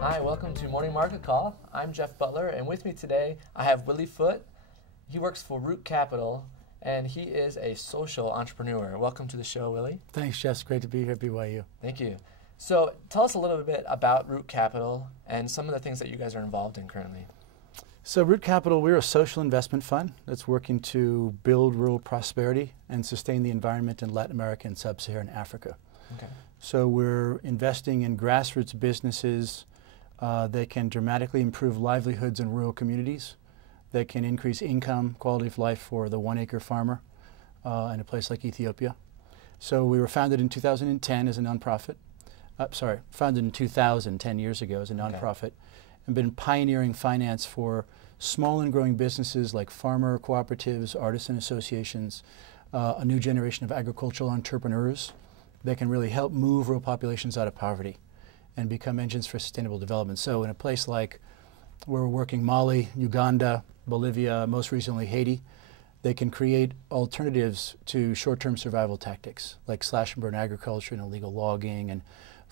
Hi, welcome to Morning Market Call. I'm Jeff Butler, and with me today I have Willy Foot. He works for Root Capital, and he is a social entrepreneur. Welcome to the show, Willy. Thanks, Jeff. It's great to be here at BYU. Thank you. So tell us a little bit about Root Capital and some of the things that you guys are involved in currently. So Root Capital, we're a social investment fund that's working to build rural prosperity and sustain the environment in Latin America and Sub-Saharan Africa. Okay. So we're investing in grassroots businesses that can dramatically improve livelihoods in rural communities, that can increase income, quality of life for the 1-acre farmer in a place like Ethiopia. So we were founded in 2010 as a nonprofit. Founded in 2000, 10 years ago as a nonprofit, okay, and been pioneering finance for small and growing businesses like farmer cooperatives, artisan associations, a new generation of agricultural entrepreneurs that can really help move rural populations out of poverty and become engines for sustainable development. So in a place like where we're working, Mali, Uganda, Bolivia, most recently Haiti, they can create alternatives to short-term survival tactics like slash and burn agriculture and illegal logging and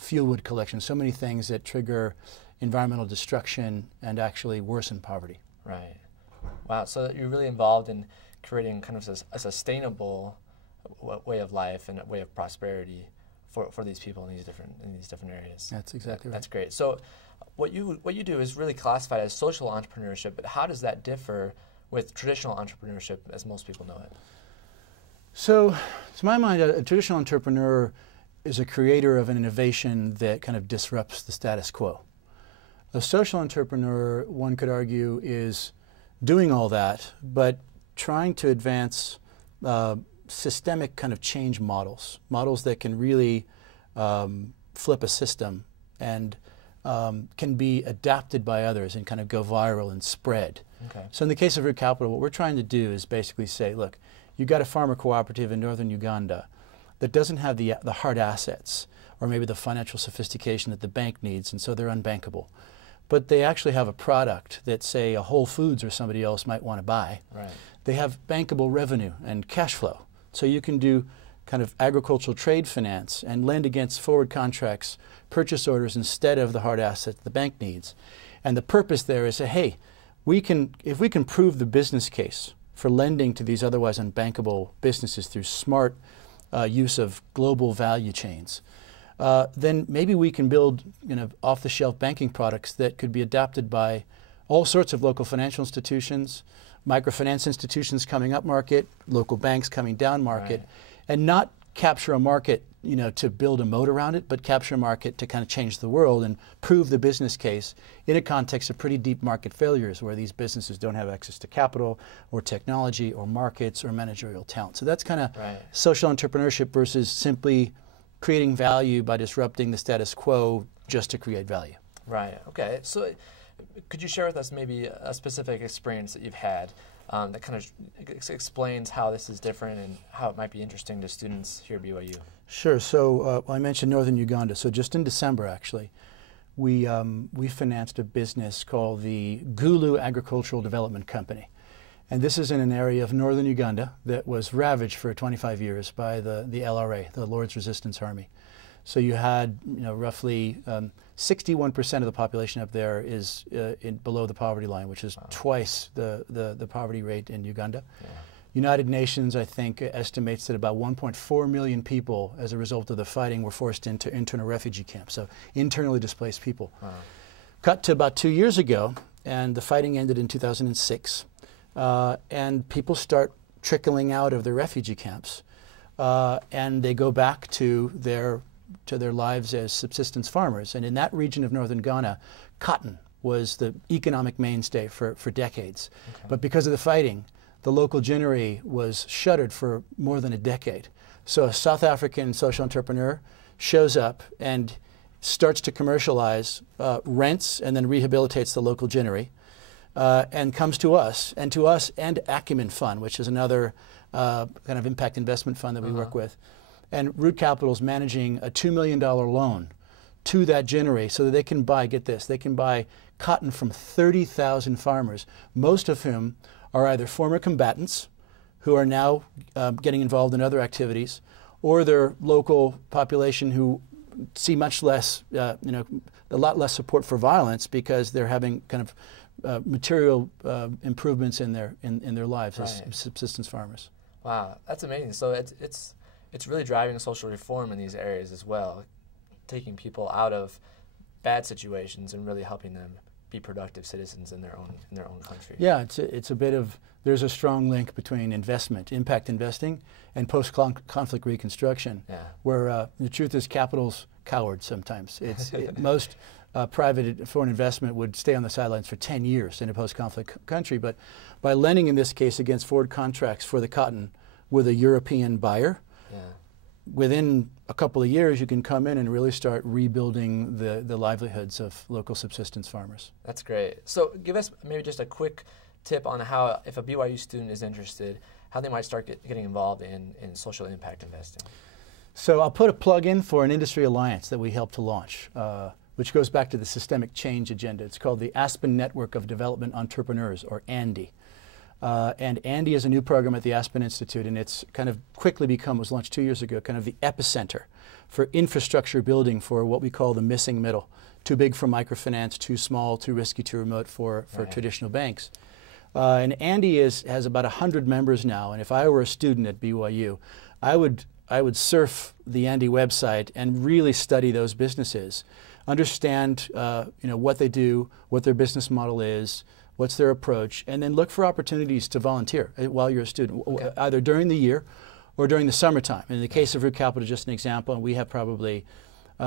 fuelwood collection, so many things that trigger environmental destruction and actually worsen poverty. Right. Wow, so you're really involved in creating kind of a sustainable way of life and a way of prosperity for these people in these different areas. That's exactly right. That's great. So what you do is really classified as social entrepreneurship, but how does that differ with traditional entrepreneurship as most people know it? So to my mind, a traditional entrepreneur is a creator of an innovation that kind of disrupts the status quo. A social entrepreneur, one could argue, is doing all that, but trying to advance systemic kind of change models that can really flip a system and can be adapted by others and kind of go viral and spread. Okay. So in the case of Root Capital, what we're trying to do is basically say, look, you've got a farmer cooperative in northern Uganda that doesn't have the hard assets or maybe the financial sophistication that the bank needs, and so they're unbankable. But they actually have a product that, say, a Whole Foods or somebody else might want to buy. Right. They have bankable revenue and cash flow. So you can do kind of agricultural trade finance and lend against forward contracts, purchase orders instead of the hard assets the bank needs. And the purpose there is, hey, if we can prove the business case for lending to these otherwise unbankable businesses through smart use of global value chains, then maybe we can build off-the-shelf banking products that could be adapted by all sorts of local financial institutions, microfinance institutions coming up market, local banks coming down market, right, and not capture a market to build a moat around it, but capture a market to kind of change the world and prove the business case in a context of pretty deep market failures where these businesses don't have access to capital or technology or markets or managerial talent. So that's kind of right, social entrepreneurship versus simply creating value by disrupting the status quo just to create value. Right, okay. So could you share with us maybe a specific experience that you've had that kind of explains how this is different and how it might be interesting to students here at BYU? Sure. So I mentioned northern Uganda. So just in December, actually, we financed a business called the Gulu Agricultural Development Company. And this is in an area of northern Uganda that was ravaged for 25 years by the LRA, the Lord's Resistance Army. So you had roughly 61% of the population up there is below the poverty line, which is twice the poverty rate in Uganda. Yeah. United Nations, I think, estimates that about 1.4 million people, as a result of the fighting, were forced into internal refugee camps, so internally displaced people. Cut to about 2 years ago, and the fighting ended in 2006, and people start trickling out of their refugee camps, and they go back to their lives as subsistence farmers. And in that region of northern Ghana, cotton was the economic mainstay for decades. Okay. But because of the fighting, the local ginnery was shuttered for more than a decade. So a South African social entrepreneur shows up and starts to commercialize, rents and then rehabilitates the local ginnery, and comes to us and Acumen Fund, which is another kind of impact investment fund that we work with. And Root Capital is managing a $2 million loan to that ginnery so that they can buy, get this, they can buy cotton from 30,000 farmers, most of whom are either former combatants who are now getting involved in other activities, or their local population who see much less, a lot less support for violence because they're having kind of material improvements in their lives as subsistence farmers. Wow, that's amazing. So it's really driving social reform in these areas as well, taking people out of bad situations and really helping them be productive citizens in their own country. Yeah, it's a bit of, there's a strong link between investment, impact investing, and post-conflict reconstruction, where the truth is capital's coward sometimes. Most private foreign investment would stay on the sidelines for 10 years in a post-conflict country, but by lending in this case against forward contracts for the cotton with a European buyer, within a couple of years you can come in and really start rebuilding the livelihoods of local subsistence farmers. That's great. So give us maybe just a quick tip on how, if a BYU student is interested, how they might start getting involved in social impact investing. So I'll put a plug in for an industry alliance that we helped to launch, which goes back to the systemic change agenda. It's called the Aspen Network of Development Entrepreneurs, or ANDE. And ANDE is a new program at the Aspen Institute, and it's kind of quickly become, was launched 2 years ago, kind of the epicenter for infrastructure building for what we call the missing middle. Too big for microfinance, too small, too risky, too remote for traditional banks. And ANDE has about 100 members now, and if I were a student at BYU, I would surf the ANDE website and really study those businesses, understand what they do, what their business model is, what's their approach, and then look for opportunities to volunteer while you're a student, either during the year or during the summertime. In the case of Root Capital, just an example, and we have probably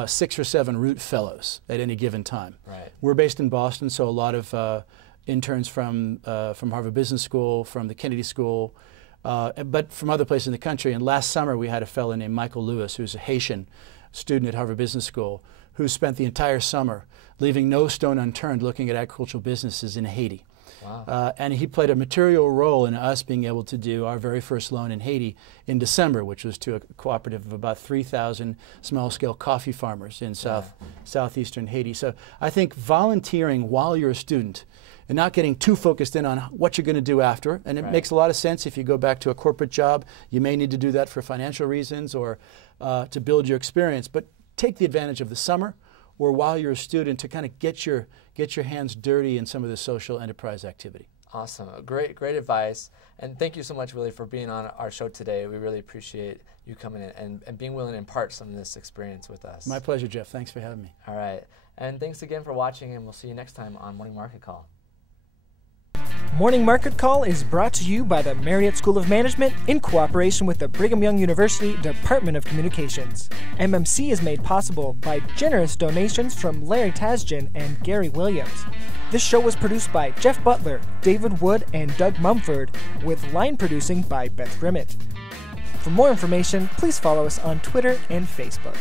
6 or 7 Root Fellows at any given time. We're based in Boston, so a lot of interns from Harvard Business School, from the Kennedy School, but from other places in the country. And last summer we had a fellow named Michael Lewis, who's a Haitian student at Harvard Business School, who spent the entire summer leaving no stone unturned looking at agricultural businesses in Haiti. Wow. And he played a material role in us being able to do our very first loan in Haiti in December, which was to a cooperative of about 3,000 small-scale coffee farmers in southeastern Haiti. So I think volunteering while you're a student and not getting too focused in on what you're going to do after, and it makes a lot of sense if you go back to a corporate job, you may need to do that for financial reasons or to build your experience, but take the advantage of the summer or while you're a student to kind of get your hands dirty in some of the social enterprise activity. Awesome. Great advice. And thank you so much, Willy, for being on our show today. We really appreciate you coming in and being willing to impart some of this experience with us. My pleasure, Jeff. Thanks for having me. All right. And thanks again for watching, and we'll see you next time on Morning Market Call. Morning Market Call is brought to you by the Marriott School of Management in cooperation with the Brigham Young University Department of Communications. MMC is made possible by generous donations from Larry TASHJIAN and Gary Williams. This show was produced by Jeff Butler, David Wood, and Doug Mumford, with line producing by Beth Grimmett. For more information, please follow us on Twitter and Facebook.